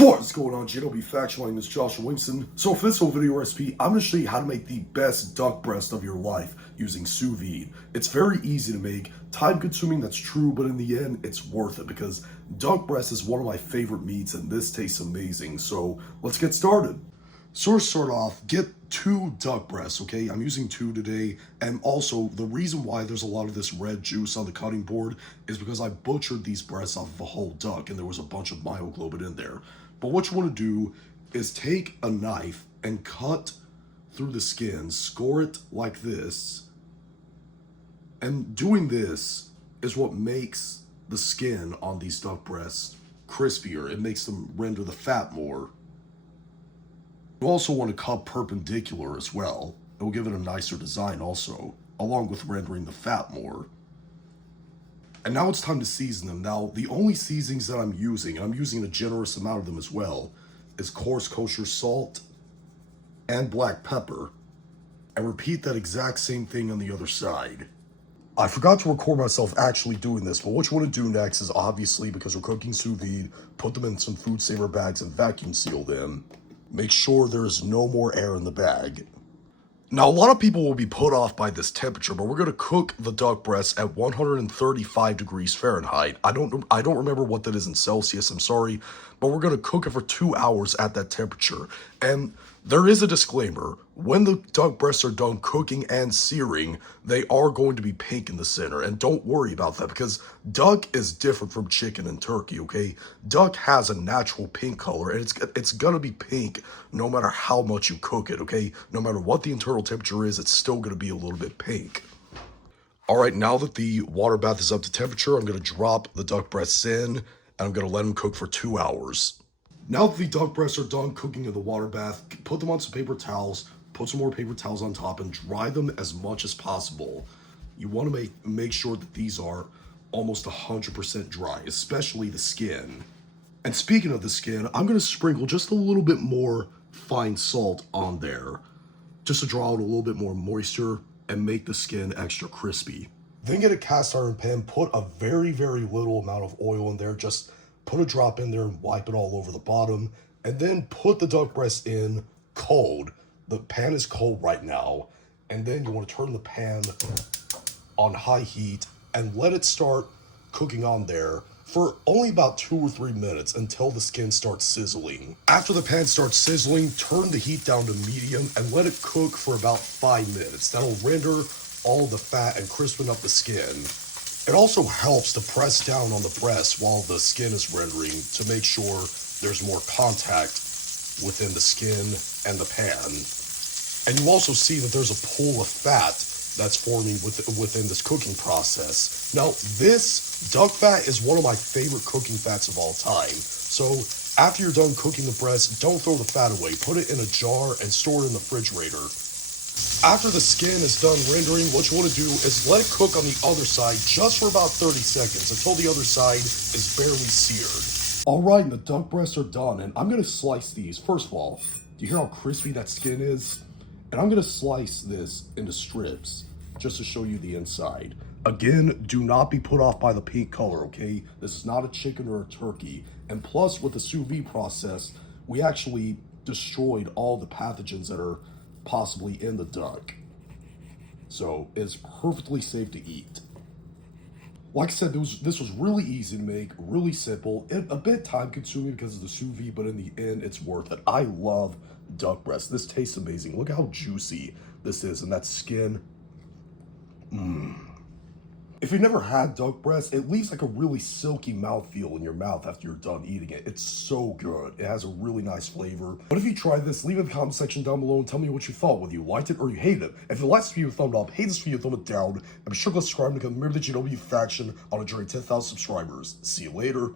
What's going on, GNOB Faction? My name is Joshua Williamson. So for this whole video recipe, I'm going to show you how to make the best duck breast of your life using Sous Vide. It's very easy to make, time consuming, that's true, but in the end, it's worth it because duck breast is one of my favorite meats and this tastes amazing. So let's get started. So to start off, get 2 duck breasts, okay? I'm using 2 today, and also the reason why there's a lot of this red juice on the cutting board is because I butchered these breasts off of a whole duck and there was a bunch of myoglobin in there. But what you want to do is take a knife and cut through the skin, score it like this, and doing this is what makes the skin on these duck breasts crispier. It makes them render the fat more. You also want to cut perpendicular as well. It will give it a nicer design also, along with rendering the fat more. And now it's time to season them. Now, the only seasonings that I'm using, and I'm using a generous amount of them as well, is coarse kosher salt and black pepper. And repeat that exact same thing on the other side. I forgot to record myself actually doing this, but what you want to do next is obviously, because we're cooking sous vide, put them in some food saver bags and vacuum seal them. Make sure there is no more air in the bag. Now, a lot of people will be put off by this temperature, but we're going to cook the duck breast at 135 degrees Fahrenheit. I don't remember what that is in Celsius, I'm sorry, but we're going to cook it for 2 hours at that temperature. And there is a disclaimer. When the duck breasts are done cooking and searing, they are going to be pink in the center. And don't worry about that because duck is different from chicken and turkey, okay? Duck has a natural pink color and it's going to be pink no matter how much you cook it, okay? No matter what the internal temperature is, it's still going to be a little bit pink. All right, now that the water bath is up to temperature, I'm going to drop the duck breasts in and I'm going to let them cook for 2 hours. Now that the duck breasts are done cooking in the water bath, put them on some paper towels, put some more paper towels on top, and dry them as much as possible. You want to make sure that these are almost 100% dry, especially the skin. And speaking of the skin, I'm going to sprinkle just a little bit more fine salt on there, just to draw out a little bit more moisture and make the skin extra crispy. Then get a cast iron pan, put a very, very little amount of oil in there, just put a drop in there and wipe it all over the bottom, and then put the duck breast in cold. The pan is cold right now, and then you want to turn the pan on high heat and let it start cooking on there for only about 2 or 3 minutes until the skin starts sizzling. After the pan starts sizzling, turn the heat down to medium and let it cook for about 5 minutes. That'll render all the fat and crispen up the skin. It also helps to press down on the breast while the skin is rendering to make sure there's more contact within the skin and the pan. And you also see that there's a pool of fat that's forming within this cooking process. Now, this duck fat is one of my favorite cooking fats of all time. So after you're done cooking the breast, don't throw the fat away. Put it in a jar and store it in the refrigerator. After the skin is done rendering, what you want to do is let it cook on the other side just for about 30 seconds until the other side is barely seared. All right, and the duck breasts are done, and I'm going to slice these. First of all, do you hear how crispy that skin is? And I'm going to slice this into strips just to show you the inside. Again, do not be put off by the pink color, okay? This is not a chicken or a turkey. And plus, with the sous vide process, we actually destroyed all the pathogens that are possibly in the duck. So it's perfectly safe to eat. Like I said, this was really easy to make, really simple, a bit time consuming because of the sous vide, but in the end, it's worth it. I love duck breast. This tastes amazing. Look how juicy this is, and that skin. If you've never had duck breast, it leaves like a really silky mouthfeel in your mouth after you're done eating it. It's so good. It has a really nice flavor. But if you tried this, leave it in the comment section down below and tell me what you thought, whether you liked it or you hated it. If you liked this video, thumb up, hate this video, thumb it down, and be sure to subscribe to become a member of the GNOB faction on a journey to 10,000 subscribers. See you later.